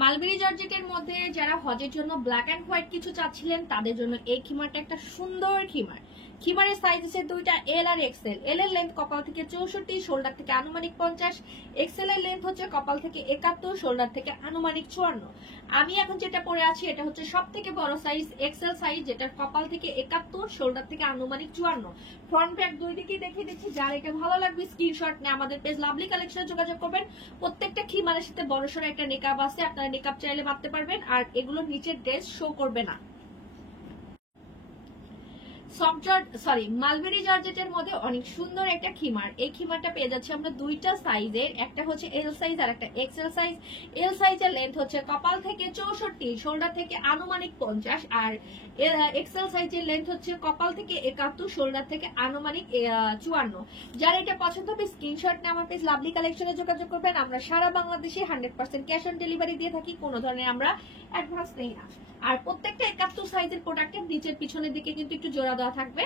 Mulberry জর্জেটের মধ্যে যারা হজের জন্য ব্ল্যাক এন্ড হোয়াইট কিছু চাচ্ছিলেন তাদের জন্য এই খিমারটা একটা সুন্দর খিমার। খিমারের সাইজ আছে দুইটা, এল আর এক্সেল। এল এর লেন্থ কপাল থেকে 64, শোল্ডার থেকে আনুমানিক 50। এক্সেল এর লেন্থ হচ্ছে কপাল থেকে 71, শোল্ডার থেকে আনুমানিক 54। আমি এখন যেটা পরে আছি এটা হচ্ছে সব থেকে বড় সাইজ এক্সেল সাইজ, যেটা কপাল থেকে 71, শোল্ডার থেকে আনুমানিক 54। ফ্রন্ট ব্যাক দুই দিকেই দেখিয়ে দিচ্ছি। যার এটা ভালো লাগবে স্ক্রিনশট নিয়ে আমাদের পেজ লাভলি কালেকশনে যোগাযোগ করবেন। প্রত্যেকটা খিমারের সাথে বড়সড় একটা নেকাব আছে, আপনারা নেকাব চাইলে মারতে পারবেন। আর এগুলো নিচের ড্রেস শো করবে না। মালবেরি জর্জেটের মধ্যে অনেক সুন্দর একটা খিমার। এই খিমারটা পেয়ে যাচ্ছে আমরা দুইটা সাইজের, একটা হচ্ছে এল সাইজ আর একটা এক্সেল সাইজ। এল সাইজের লেন্থ হচ্ছে কপাল থেকে 64, শোল্ডার থেকে আনুমানিক 50। আর এক্সেল সাইজের লেন্থ হচ্ছে কপাল থেকে 71, শোল্ডার থেকে আনুমানিক 54। যার এটা পছন্দ হবে স্ক্রিনশট নিয়ে আমার পেজ লাভলি কালেকশনে যোগাযোগ করবেন। আমরা সারা বাংলাদেশে 100% ক্যাশ অন ডেলিভারি দিয়ে থাকি, কোনো ধরনের আমরা অ্যাডভান্স নেই না। আর প্রত্যেকটা 71 সাইজের প্রোডাক্টের নিচের পিছনের দিকে কিন্তু একটু জোড়া দেওয়া থাকবে।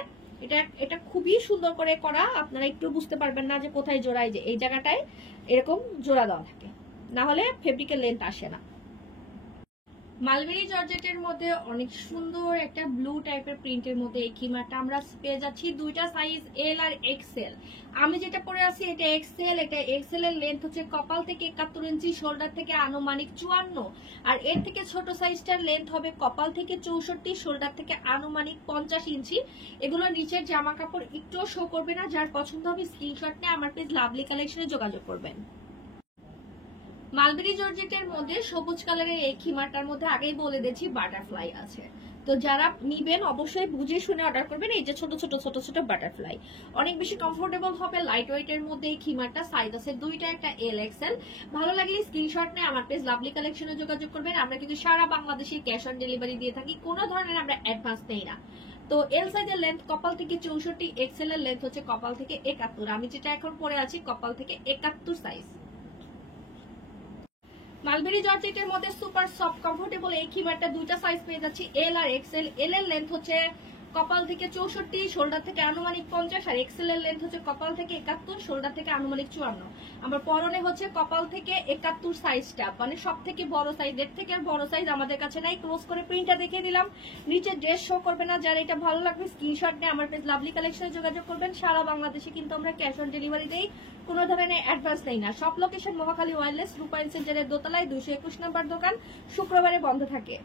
এটা খুবই সুন্দর করে করা, আপনারা একটু বুঝতে পারবেন না যে কোথায় জোড়ায়, যে এই জায়গাটায় এরকম জোড়া দেওয়া থাকে, না হলে ফেব্রিকের লেন্থ আসে না। মালবেরি জর্জেটের মধ্যে অনেক সুন্দর একটা ব্লু টাইপের প্রিন্টের মধ্যে এই খিমারটা আমরা পেয়ে যাচ্ছি দুইটা সাইজ এল আর এক্সেল। আমি যেটা পরে আছি এটা এক্সেল। এটা এক্সেল এর লেন্থ হচ্ছে কপাল থেকে 71 ইঞ্চি, শোল্ডার থেকে আনুমানিক 54। আর এর থেকে ছোট সাইজটার লেন্থ হবে কপাল থেকে 64, শোল্ডার থেকে আনুমানিক 50 ইঞ্চি। এগুলো নিচের জামা কাপড় একটু শো করবে না। যার পছন্দ হবে স্ক্রিনশট নিয়ে আমার পেজ লাভলি কালেকশনে যোগাযোগ করবেন। মালবেরি জর্জেটের মধ্যে সবুজ কালারের এই খিমারটার মধ্যে আগেই বলে দিয়েছি বাটারফ্লাই আছে, তো যারা নিবেন অবশ্যই বুঝে শুনে অর্ডার করবেন। এই যে ছোট ছোট ছোট ছোট বাটারফ্লাই, অনেক বেশি কমফোর্টেবল হবে, লাইট ওয়েট এর মধ্যে এই খিমারটা। সাইজ আছে দুইটা, একটা এল এক্সেল। ভালো লাগলে স্ক্রিনশট নিয়ে আমার পেজ লাভলি কালেকশনে যোগাযোগ করবেন। আমরা কিন্তু সারা বাংলাদেশে ক্যাশ অন ডেলিভারি দিয়ে থাকি, কোনো ধরনের আমরা অ্যাডভান্স নেই না। তো এল সাইজের লেন্থ কপাল থেকে 64, এক্সেল এর লেন্থ হচ্ছে কপাল থেকে 71। আমি যেটা এখন পরে আছি কপাল থেকে 71 সাইজ। মালবেরি জর্জেটের মধ্যে সুপার সফট কমফোর্টেবল এই খিমারটা দুইটা সাইজ পেয়ে যাচ্ছি এল আর এক্সেল। এল এর লেন্থ হচ্ছে কপাল থেকে 64, শোল্ডার থেকে আনুমানিক 50। আর এক্সেল এর লেন্থ হচ্ছে কপাল থেকে 71, শোল্ডার থেকে আনুমানিক 54। আমার পরনে হচ্ছে কপাল থেকে 71 সাইজটা, মানে সব থেকে বড় সাইজ। এর থেকে আর বড় সাইজ আমাদের কাছে নাই। ক্লোজ করে প্রিন্টটা দেখিয়ে দিলাম, নিচে ড্রেস শো করবে না। যার এটা ভালো লাগবে স্ক্রিনশট নিয়ে আমার পেজ লাভলি কালেকশনে যোগাযোগ করবেন। সারা বাংলাদেশে কিন্তু আমরা ক্যাশ অন ডেলিভারি দেই, কোনো ধরনের অ্যাডভান্স নেই না। সব লোকেশন মহাখালী ওয়্যারলেস রূপায়ণ সেন্টারের দোতলায় 221 নম্বর দোকান, শুক্রবারে বন্ধ থাকে।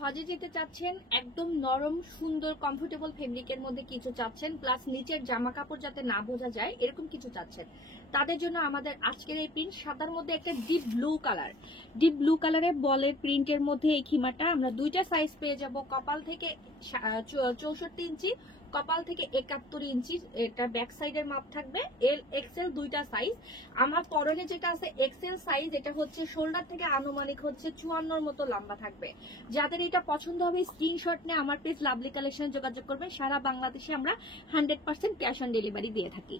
হজে যেতে চাচ্ছেন, একদম নরম সুন্দর কমফোর্টেবল ফেব্রিকের মধ্যে কিছু চাচ্ছেন, প্লাস নিচের জামা কাপড় যাতে না বোঝা যায় এরকম কিছু চাচ্ছেন, তাদের জন্য আমাদের আজকের এই প্রিন্ট। সাদার মধ্যে একটা ডিপ ব্লু কালারের বলের প্রিন্টের মধ্যে এই খিমাটা আমরা দুইটা সাইজ পেয়ে যাব। কপাল থেকে 64 ইঞ্চি, কপাল থেকে 71 ইঞ্চি। এটা ব্যাক সাইডের মাপ থাকবে এল এক্সেল দুইটা সাইজ। আমার পরনে যেটা আছে এক্সেল সাইজ, এটা হচ্ছে শোল্ডার থেকে আনুমানিক হচ্ছে 54 মতো লম্বা থাকবে। যাদের এটা পছন্দ হবে স্ক্রিনশট নিয়ে আমার পেজ লাভলি কালেকশনে যোগাযোগ করবেন। সারা বাংলাদেশে আমরা 100% ক্যাশ অন ডেলিভারি দিয়ে থাকি।